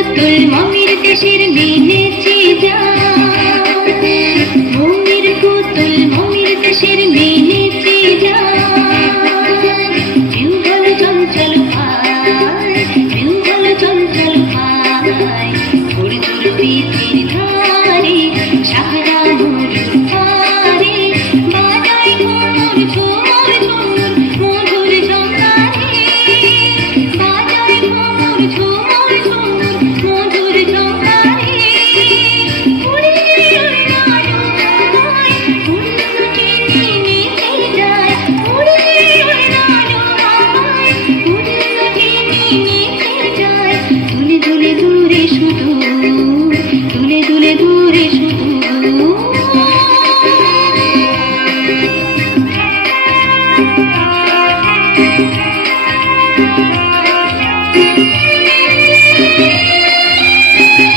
পুতুল মমির দেশের মেনেছে যায়, মমির পুতুল মমির দেশের মেনেছে যায়। কেউ বলে চঞ্চল ভাই, কেউ বলে চঞ্চল ভাই, ঘুরে তোর পিঠের ধারে সাহারা মরুর পারে, বাজায় ঘুমর ঝুমর ঝুমর মধুর ঝঙ্কারে, বাজায় ঘুমর ঝুমর ঝুমর মধুর ঝঙ্কারে। উড়ে উড়ে নাড়ুয়ায় উন্নতি নেমে যায়, উড়ে উড়ে নাড়ুয়ায় উন্নতি নেমে যায়। দুলে দুলে দূরে শুধু, দুলে দুলে দূরে শুধু।